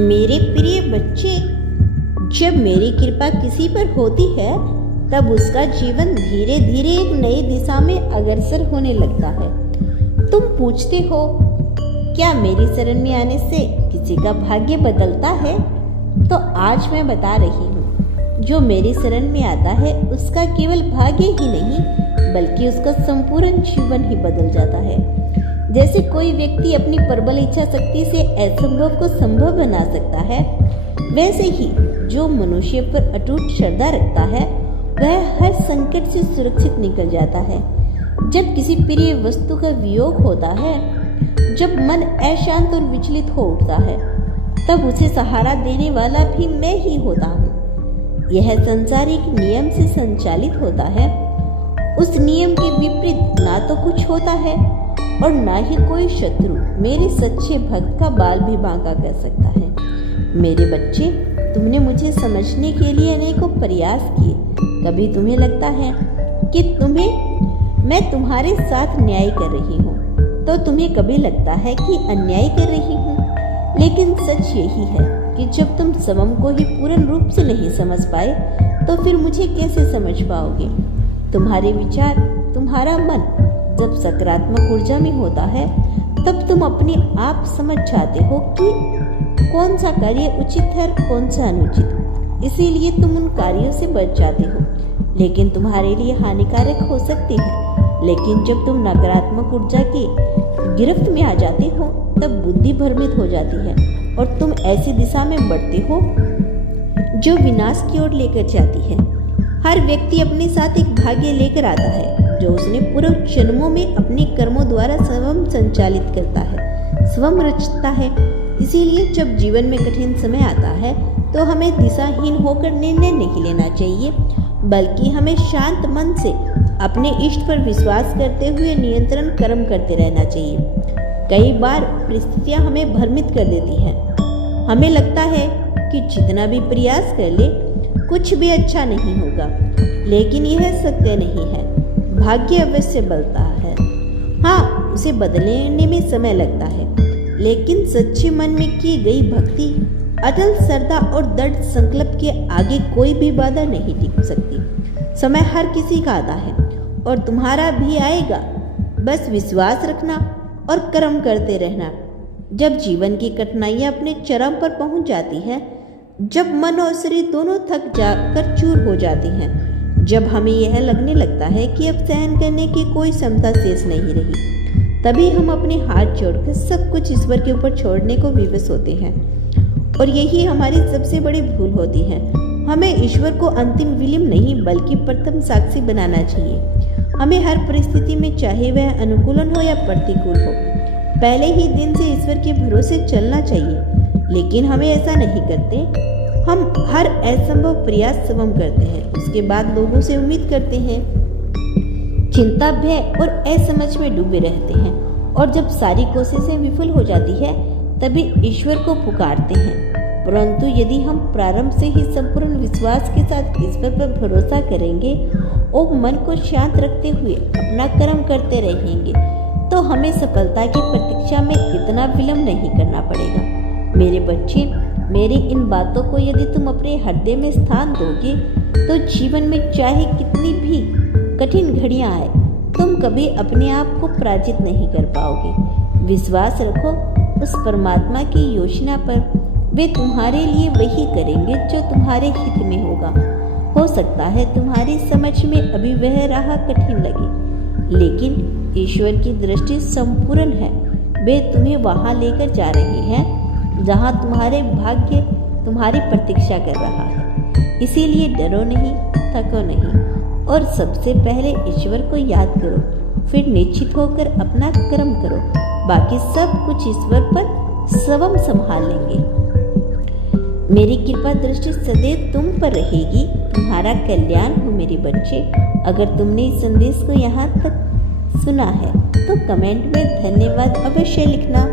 मेरे प्रिय बच्चे, जब मेरी कृपा किसी पर होती है तब उसका जीवन धीरे धीरे एक नई दिशा में अग्रसर होने लगता है। तुम पूछते हो, क्या मेरी शरण में आने से किसी का भाग्य बदलता है? तो आज मैं बता रही हूँ, जो मेरी शरण में आता है उसका केवल भाग्य ही नहीं बल्कि उसका संपूर्ण जीवन ही बदल जाता है। जैसे कोई व्यक्ति अपनी प्रबल इच्छा शक्ति से असंभव को संभव बना सकता है, वैसे ही जो मनुष्य पर अटूट श्रद्धा रखता है वह हर संकट से सुरक्षित निकल जाता है। जब किसी प्रिय वस्तु का वियोग होता है, जब मन अशांत और विचलित हो उठता है, तब उसे सहारा देने वाला भी मैं ही होता हूँ। यह संसार एक नियम से संचालित होता है। उस नियम के विपरीत ना तो कुछ होता है और ना ही कोई शत्रु मेरे सच्चे भक्त का बाल भी बांका कर सकता है। मेरे बच्चे, तुमने मुझे समझने के लिए अनेकों प्रयास किए। कभी तुम्हें लगता है कि मैं तुम्हारे साथ न्याय कर रही हूँ, तो तुम्हें कभी लगता है कि अन्याय कर रही हूँ। लेकिन सच यही है कि जब तुम स्वयं को ही पूर्ण रूप से नहीं समझ पाए तो फिर मुझे कैसे समझ पाओगे? तुम्हारे विचार, तुम्हारा मन जब सकारात्मक ऊर्जा में होता है तब तुम अपने आप समझ जाते हो कि कौन सा कार्य उचित है और कौन सा अनुचित। इसीलिए तुम उन कार्यों से बच जाते हो, लेकिन तुम्हारे लिए हानिकारक हो सकते हैं। लेकिन जब तुम नकारात्मक ऊर्जा की गिरफ्त में आ जाते हो तब बुद्धि भ्रमित हो जाती है और तुम ऐसी दिशा में बढ़ते हो जो विनाश की ओर लेकर जाती है। हर व्यक्ति अपने साथ एक भाग्य लेकर आता है जो उसने पूर्व जन्मों में अपने कर्मों द्वारा स्वयं संचालित करता है, स्वयं रचता है। इसीलिए जब जीवन में कठिन समय आता है तो हमें दिशाहीन होकर निर्णय नहीं लेना चाहिए, बल्कि हमें शांत मन से अपने इष्ट पर विश्वास करते हुए नियंत्रण कर्म करते रहना चाहिए। कई बार परिस्थितियां हमें भ्रमित कर देती हैं। हमें लगता है कि जितना भी प्रयास कर ले कुछ भी अच्छा नहीं होगा, लेकिन यह सत्य नहीं है। भाग्य अवश्य बदलता है, हाँ, उसे बदलने में समय लगता है, लेकिन सच्चे मन में की गई भक्ति, अटल श्रद्धा और दृढ़ संकल्प के आगे कोई भी बाधा नहीं टिक सकती। समय हर किसी का आता है और तुम्हारा भी आएगा। बस विश्वास रखना और कर्म करते रहना। जब जीवन की कठिनाइयां अपने चरम पर पहुंच जाती हैं, जब मन और शरीर दोनों थक जाकर चूर हो जाती हैं, जब हमें यह लगने लगता है कि अब सहन करने की कोई क्षमता शेष नहीं रही, तभी हम अपने हाथ जोड़कर सब कुछ ईश्वर के ऊपर छोड़ने को विवश होते हैं। और यही हमारी सबसे बड़ी भूल होती है। हमें ईश्वर को अंतिम विलियम नहीं बल्कि प्रथम साक्षी बनाना चाहिए। हमें हर परिस्थिति में, चाहे वह अनुकूलन हो या प्रतिकूल हो, पहले ही दिन से ईश्वर के भरोसे चलना चाहिए। लेकिन हमें ऐसा नहीं करते। हम हर असंभव प्रयास स्वयं करते हैं, उसके बाद लोगों से उम्मीद करते हैं, चिंता, भय और असमझ में डूबे रहते हैं, और जब सारी कोशिशें विफल हो जाती है तभी ईश्वर को पुकारते हैं। परंतु यदि हम प्रारंभ से ही संपूर्ण विश्वास के साथ ईश्वर पर भरोसा करेंगे और मन को शांत रखते हुए अपना कर्म करते रहेंगे, तो हमें सफलता की प्रतीक्षा में इतना विलंब नहीं करना पड़ेगा। मेरे बच्चे, मेरी इन बातों को यदि तुम अपने हृदय में स्थान दोगे तो जीवन में चाहे कितनी भी कठिन घड़ियां आए, तुम कभी अपने आप को पराजित नहीं कर पाओगे। विश्वास रखो उस परमात्मा की योजना पर। वे तुम्हारे लिए वही करेंगे जो तुम्हारे हित में होगा। हो सकता है तुम्हारी समझ में अभी वह राह कठिन लगे, लेकिन ईश्वर की दृष्टि संपूर्ण है। वे तुम्हें वहां लेकर जा रहे हैं जहां तुम्हारे भाग्य तुम्हारी प्रतीक्षा कर रहा है। इसीलिए डरो नहीं, थको नहीं, और सबसे पहले ईश्वर को याद करो, फिर निश्चित होकर अपना कर्म करो। बाकी सब कुछ ईश्वर पर स्वयं संभाल लेंगे। मेरी कृपा दृष्टि सदैव तुम पर रहेगी। तुम्हारा कल्याण हो मेरे बच्चे। अगर तुमने इस संदेश को यहाँ तक सुना है तो कमेंट में धन्यवाद अवश्य लिखना।